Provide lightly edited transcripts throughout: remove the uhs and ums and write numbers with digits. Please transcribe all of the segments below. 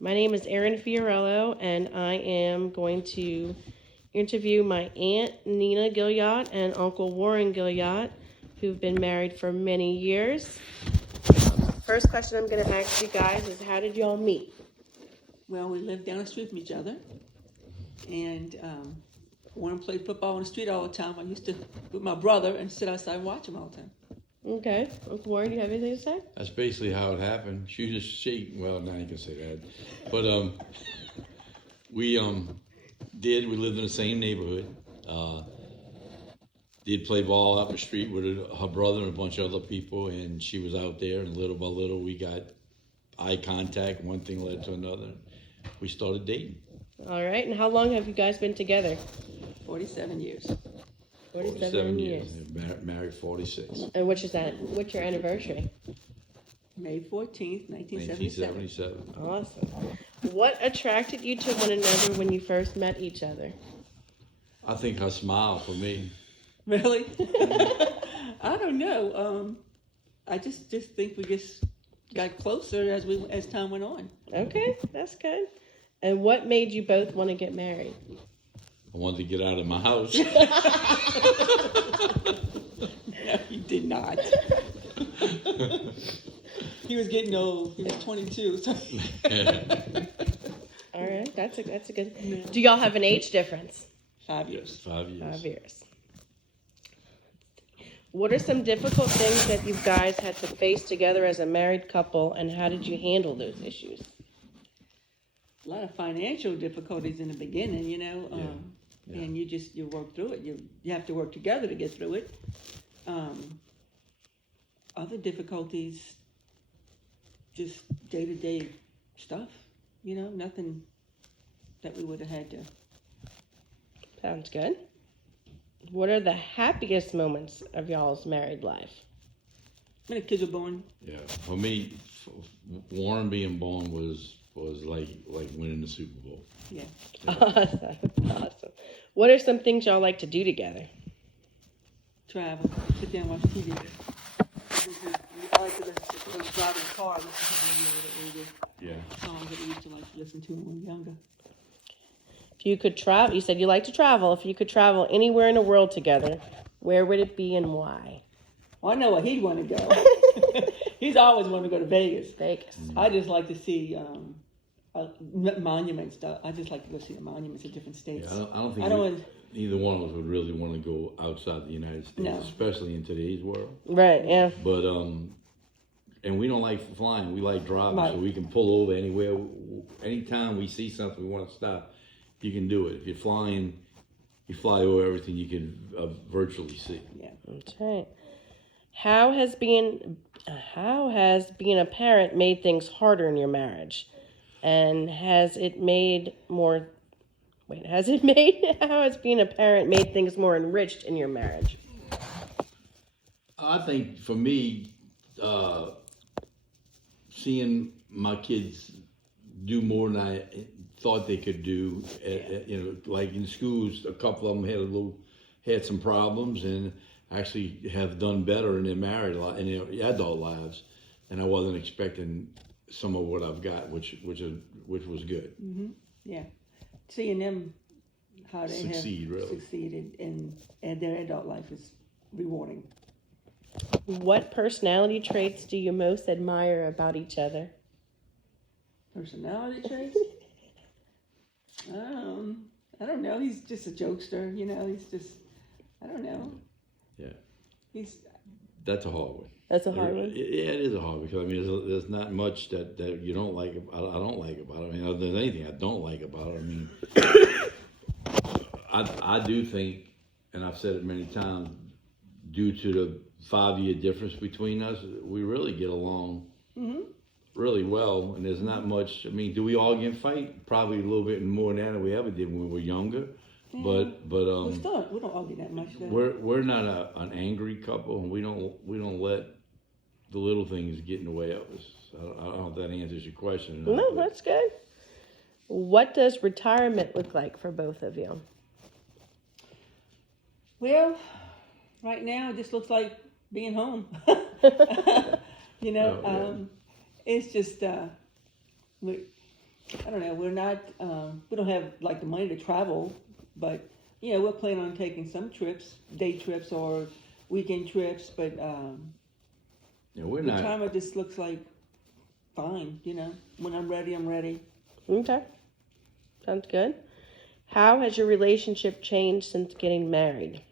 My name is Erin Fiorello, and I am going to interview my Aunt Nina Gilliott and Uncle Warren Gilliott, who've been married for many years. First question I'm going to ask you guys is, how did y'all meet? Well, we lived down the street from each other, and Warren played football on the street all the time. I used to, with my brother, and sit outside and watch him all the time. Okay. Uncle Warren, do you have anything to say? That's basically how it happened. Well, now you can say that. But we we lived in the same neighborhood. Did play ball out in the street with her brother and a bunch of other people, and she was out there, and little by little we got eye contact. One thing led to another. We started dating. All right. And how long have you guys been together? 47 years. 47 years. Married 46. And which is that? What's your anniversary? May 14th, 1977. 1977. Awesome. What attracted you to one another when you first met each other? I think her smile for me. Really? I don't know. I just think we just got closer as time went on. Okay, that's good. And what made you both want to get married? I wanted to get out of my house. No, he did not. He was getting old. He was 22. So. All right, that's a good. No. Do y'all have an age difference? 5 years. Yes, 5 years. 5 years. What are some difficult things that you guys had to face together as a married couple, and how did you handle those issues? A lot of financial difficulties in the beginning, you know. Yeah. And you work through it. You have to work together to get through it. Other difficulties, just day-to-day stuff, you know, nothing that we would have had to. Sounds good. What are the happiest moments of y'all's married life? When the kids were born. Yeah, for me, Warren being born was like winning the Super Bowl. Yeah. Awesome. What are some things y'all like to do together? Travel, sit there and watch TV. I like to drive in the car, listen to songs that we used to like to listen to when we were younger. If you could travel, you said you like to travel. If you could travel anywhere in the world together, where would it be and why? Well, I know where he'd want to go. He's always wanted to go to Vegas. Vegas. I just like to see monuments. I just like to go see the monuments of different states. Yeah, I don't think either one of us would really want to go outside the United States, especially in today's world. Right, yeah. But, and we don't like flying. We like driving, right. So we can pull over anywhere. Anytime we see something we want to stop, you can do it. If you're flying, you fly over everything you can virtually see. Yeah. That's right. How has being a parent made things harder in your marriage? And how has being a parent made things more enriched in your marriage? I think for me, seeing my kids do more than I thought they could do, you know, like in schools, a couple of them had some problems and actually have done better in their married life, in their adult lives, and I wasn't expecting some of what I've got, which was good. Mm-hmm. Yeah, seeing them how they have succeeded in their adult life is rewarding. What personality traits do you most admire about each other? Personality traits? I don't know. He's just a jokester, you know. He's just, I don't know. Yeah. That's a hard one. That's a hard one? Yeah, it is a hard one, because I mean, there's not much that you don't like. I don't like about it. I mean, other than anything I don't like about it. I mean, I do think, and I've said it many times, due to the 5-year difference between us, we really get along really well, and there's not much. I mean, do we argue and fight? Probably a little bit more now than we ever did when we were younger. Yeah. But we don't argue that much. We're not an angry couple, and we don't let the little things get in the way of us. I don't know if that answers your question. No, that's good. What does retirement look like for both of you? Well, right now it just looks like being home. You know, it's just I don't know, we're not, we don't have like the money to travel, but, you know, we're planning on taking some trips, day trips or weekend trips, but, Yeah, we're the not. timer just looks like fine, you know, when I'm ready, I'm ready. Okay. Sounds good. How has your relationship changed since getting married?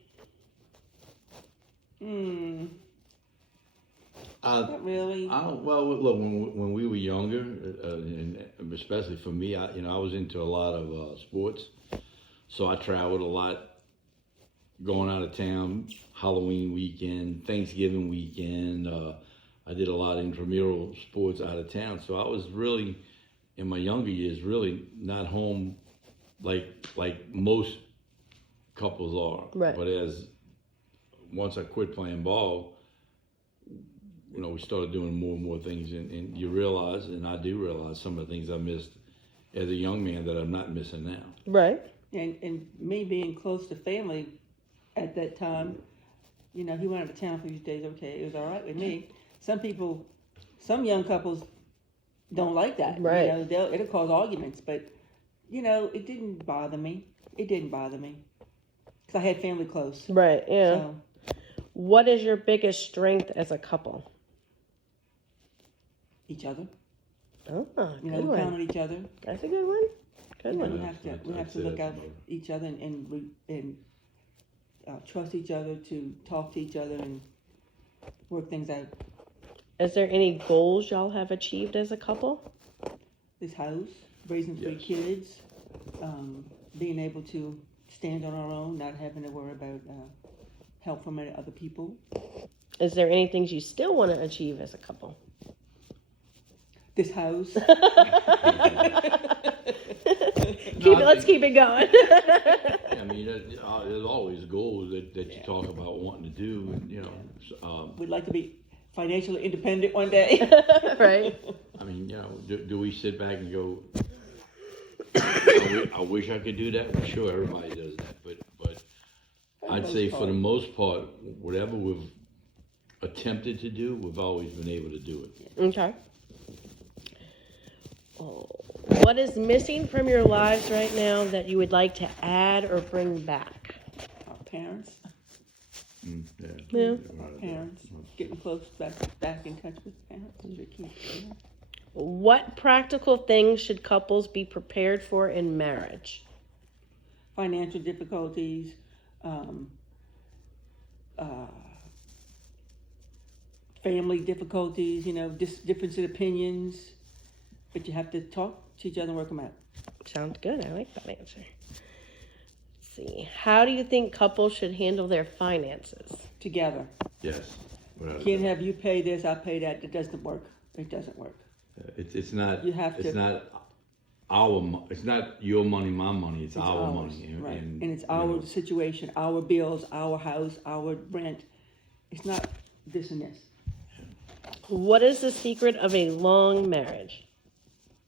Not really. Well, look, when we were younger, and especially for me, I was into a lot of sports, so I traveled a lot, going out of town, Halloween weekend, Thanksgiving weekend. I did a lot of intramural sports out of town, so I was really, in my younger years, really not home like most couples are. Right. But once I quit playing ball, we started doing more and more things, and you realize, and I do realize, some of the things I missed as a young man that I'm not missing now. Right. And me being close to family at that time, he went out of town for a few days, okay, it was all right with me. Some young couples don't like that. Right. It'll cause arguments, but, it didn't bother me. It didn't bother me. Because I had family close. Right, yeah. So, what is your biggest strength as a couple? each other. Oh, good We one. count on each other. That's a good one. Good one. We have to look out for each other and trust each other, to talk to each other and work things out. Is there any goals y'all have achieved as a couple? This house, raising 3 kids, being able to stand on our own, not having to worry about help from other people. Is there any things you still want to achieve as a couple? This house. Let's keep it going. I mean, there's always goals that you talk about wanting to do, and We'd like to be financially independent one day. Right. I mean, do we sit back and go, I wish I could do that? Well, sure, everybody does that, but I'd say for the most part, whatever we've attempted to do, we've always been able to do it. Okay. What is missing from your lives right now that you would like to add or bring back? Our parents. Yeah. Our parents. Getting close, back in touch with parents. Is your key. What practical things should couples be prepared for in marriage? Financial difficulties, family difficulties, difference in opinions, but you have to talk to each other and work them out. Sounds good. I like that answer. Let's see. How do you think couples should handle their finances? Together. Yes. Can't have you pay this, I pay that. It doesn't work. It doesn't work. It's not. You have to. It's not it's not your money, my money. It's our ours, money, right? And it's our situation, our bills, our house, our rent. It's not this and this. What is the secret of a long marriage?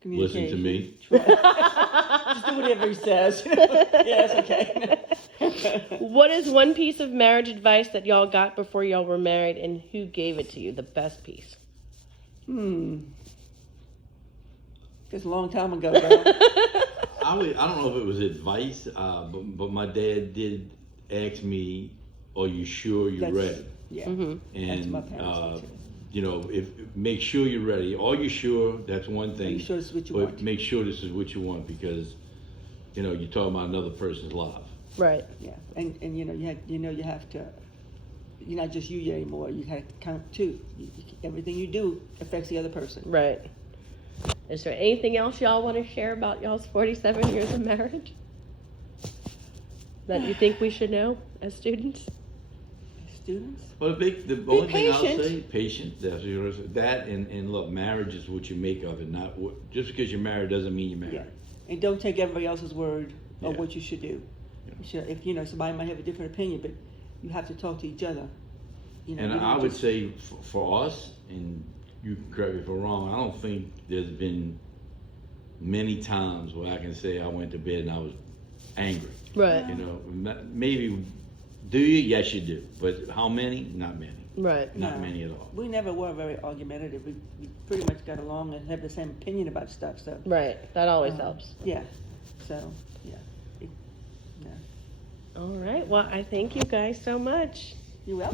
Listen to me. Just do whatever he says. Yes, okay. What is one piece of marriage advice that y'all got before y'all were married, and who gave it to you? The best piece. Just a long time ago, though. I don't know if it was advice, but my dad did ask me, "Are you sure you're ready?" Yeah. Mm-hmm. And That's my parents too. if make sure you're ready. Are you sure? That's one thing. Make sure this is what you but want. make sure this is what you want, because you're talking about another person's life. Right. Yeah, and you have to. You're not just you anymore. You have to count too. Everything you do affects the other person. Right. Is there anything else y'all want to share about y'all's 47 years of marriage that you think we should know as students? Students. Well, the only thing I'll patient. say, patient. That and look, marriage is what you make of it. Not just because you're married doesn't mean you're married. Yeah. And don't take everybody else's word of Yeah. what you should do. Yeah. You should, if somebody might have a different opinion, but you have to talk to each other. And I would say for us, and you can correct me if I'm wrong, I don't think there's been many times where I can say I went to bed and I was angry. Right. Maybe, do you? Yes, you do. But how many? Not many. Right. not No. many at all. We never were very argumentative. We pretty much got along and have the same opinion about stuff, so. Right. That always helps. Yeah, so, yeah. All right. Well, I thank you guys so much. You welcome.